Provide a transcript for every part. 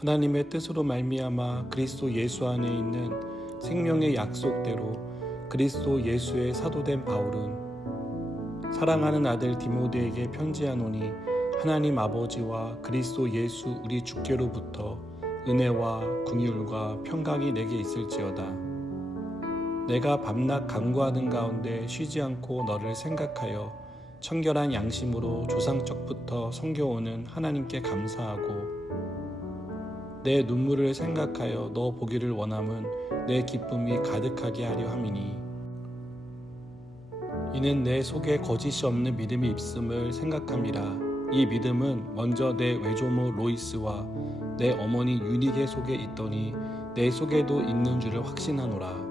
하나님의 뜻으로 말미암아 그리스도 예수 안에 있는 생명의 약속대로 그리스도 예수의 사도된 바울은 사랑하는 아들 디모데에게 편지하노니 하나님 아버지와 그리스도 예수 우리 주께로부터 은혜와 긍휼과 평강이 내게 있을지어다. 내가 밤낮 간구하는 가운데 쉬지 않고 너를 생각하여 청결한 양심으로 조상적부터 섬겨오는 하나님께 감사하고 내 눈물을 생각하여 너 보기를 원함은 내 기쁨이 가득하게 하려 함이니 이는 내 속에 거짓이 없는 믿음이 있음을 생각함이라. 이 믿음은 먼저 내 외조모 로이스와 내 어머니 유니게 속에 있더니 내 속에도 있는 줄을 확신하노라.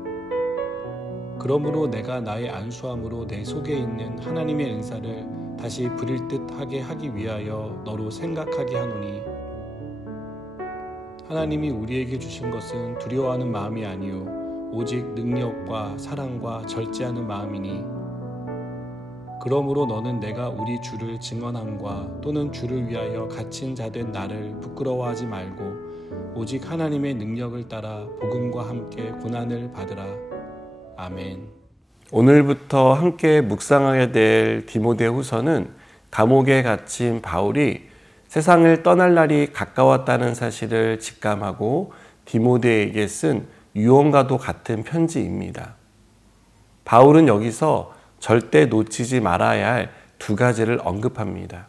그러므로 내가 나의 안수함으로 내 속에 있는 하나님의 은사를 다시 부릴 듯하게 하기 위하여 너로 생각하게 하노니 하나님이 우리에게 주신 것은 두려워하는 마음이 아니요 오직 능력과 사랑과 절제하는 마음이니 그러므로 너는 내가 우리 주를 증언함과 또는 주를 위하여 갇힌 자 된 나를 부끄러워하지 말고 오직 하나님의 능력을 따라 복음과 함께 고난을 받으라. 아멘. 오늘부터 함께 묵상하게 될 디모데후서는 감옥에 갇힌 바울이 세상을 떠날 날이 가까웠다는 사실을 직감하고 디모데에게 쓴 유언과도 같은 편지입니다. 바울은 여기서 절대 놓치지 말아야 할 두 가지를 언급합니다.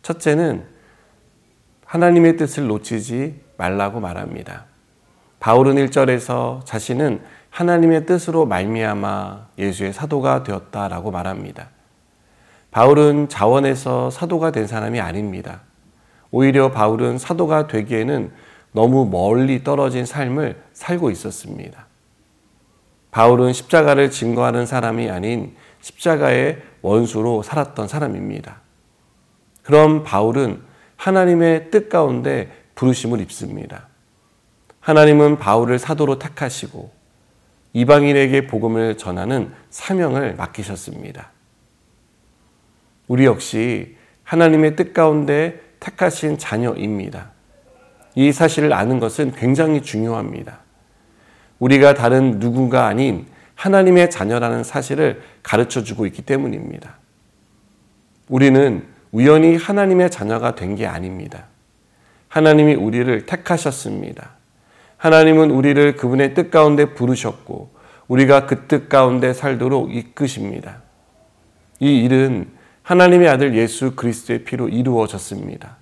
첫째는 하나님의 뜻을 놓치지 말라고 말합니다. 바울은 1절에서 자신은 하나님의 뜻으로 말미암아 예수의 사도가 되었다라고 말합니다. 바울은 자원에서 사도가 된 사람이 아닙니다. 오히려 바울은 사도가 되기에는 너무 멀리 떨어진 삶을 살고 있었습니다. 바울은 십자가를 증거하는 사람이 아닌 십자가의 원수로 살았던 사람입니다. 그럼 바울은 하나님의 뜻 가운데 부르심을 입습니다. 하나님은 바울을 사도로 택하시고 이방인에게 복음을 전하는 사명을 맡기셨습니다. 우리 역시 하나님의 뜻 가운데 택하신 자녀입니다. 이 사실을 아는 것은 굉장히 중요합니다. 우리가 다른 누군가 아닌 하나님의 자녀라는 사실을 가르쳐주고 있기 때문입니다. 우리는 우연히 하나님의 자녀가 된 게 아닙니다. 하나님이 우리를 택하셨습니다. 하나님은 우리를 그분의 뜻 가운데 부르셨고 우리가 그 뜻 가운데 살도록 이끄십니다. 이 일은 하나님의 아들 예수 그리스도의 피로 이루어졌습니다.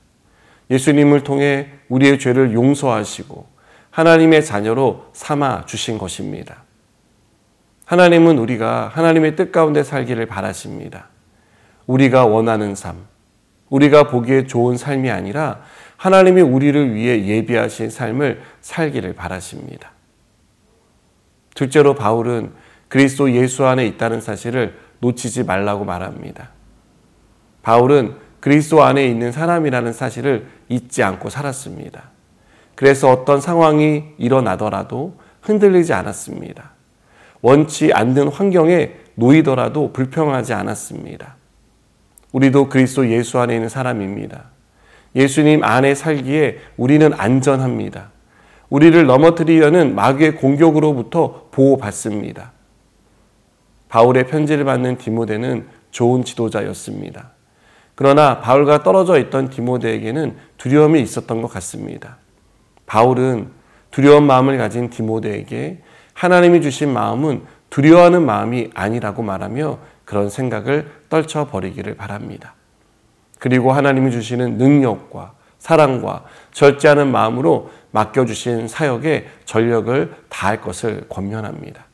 예수님을 통해 우리의 죄를 용서하시고 하나님의 자녀로 삼아 주신 것입니다. 하나님은 우리가 하나님의 뜻 가운데 살기를 바라십니다. 우리가 원하는 삶, 우리가 보기에 좋은 삶이 아니라 하나님이 우리를 위해 예비하신 삶을 살기를 바라십니다. 둘째로 바울은 그리스도 예수 안에 있다는 사실을 놓치지 말라고 말합니다. 바울은 그리스도 안에 있는 사람이라는 사실을 잊지 않고 살았습니다. 그래서 어떤 상황이 일어나더라도 흔들리지 않았습니다. 원치 않는 환경에 놓이더라도 불평하지 않았습니다. 우리도 그리스도 예수 안에 있는 사람입니다. 예수님 안에 살기에 우리는 안전합니다. 우리를 넘어뜨리려는 마귀의 공격으로부터 보호받습니다. 바울의 편지를 받는 디모데는 좋은 지도자였습니다. 그러나 바울과 떨어져 있던 디모데에게는 두려움이 있었던 것 같습니다. 바울은 두려운 마음을 가진 디모데에게 하나님이 주신 마음은 두려워하는 마음이 아니라고 말하며 그런 생각을 떨쳐버리기를 바랍니다. 그리고 하나님이 주시는 능력과 사랑과 절제하는 마음으로 맡겨주신 사역에 전력을 다할 것을 권면합니다.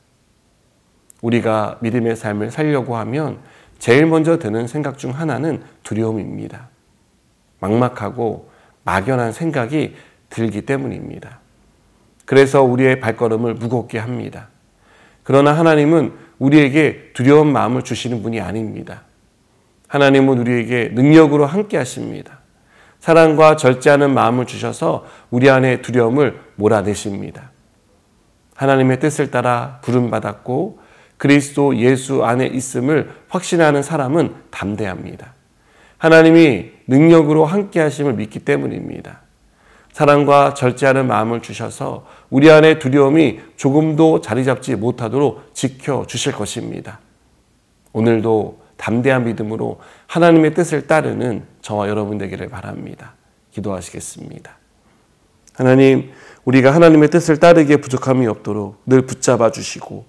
우리가 믿음의 삶을 살려고 하면 제일 먼저 드는 생각 중 하나는 두려움입니다. 막막하고 막연한 생각이 들기 때문입니다. 그래서 우리의 발걸음을 무겁게 합니다. 그러나 하나님은 우리에게 두려운 마음을 주시는 분이 아닙니다. 하나님은 우리에게 능력으로 함께 하십니다. 사랑과 절제하는 마음을 주셔서 우리 안에 두려움을 몰아내십니다. 하나님의 뜻을 따라 부름받았고 그리스도 예수 안에 있음을 확신하는 사람은 담대합니다. 하나님이 능력으로 함께 하심을 믿기 때문입니다. 사랑과 절제하는 마음을 주셔서 우리 안에 두려움이 조금도 자리 잡지 못하도록 지켜주실 것입니다. 오늘도 담대한 믿음으로 하나님의 뜻을 따르는 저와 여러분 되기를 바랍니다. 기도하시겠습니다. 하나님, 우리가 하나님의 뜻을 따르기에 부족함이 없도록 늘 붙잡아 주시고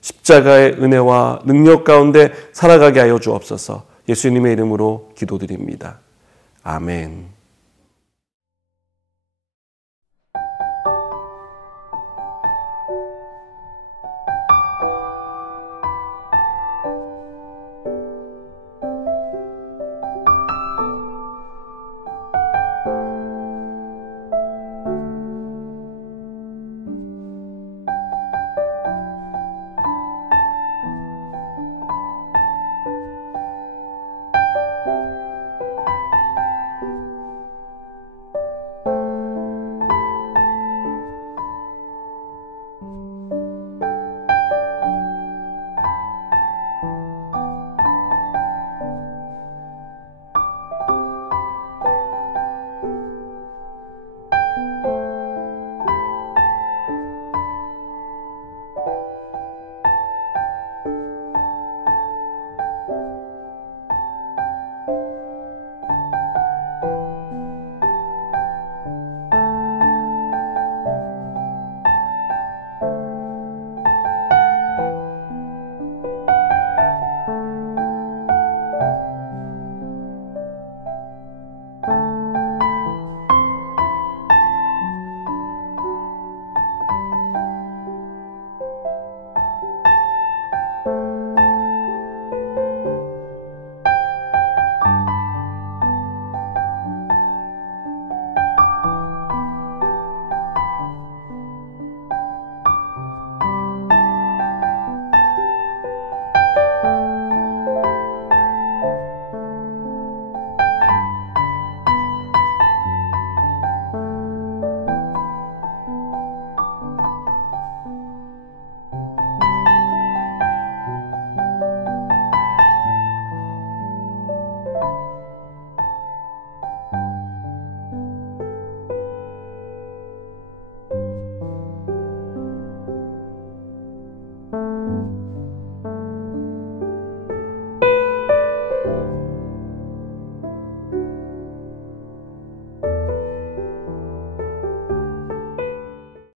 십자가의 은혜와 능력 가운데 살아가게 하여 주옵소서. 예수님의 이름으로 기도드립니다. 아멘.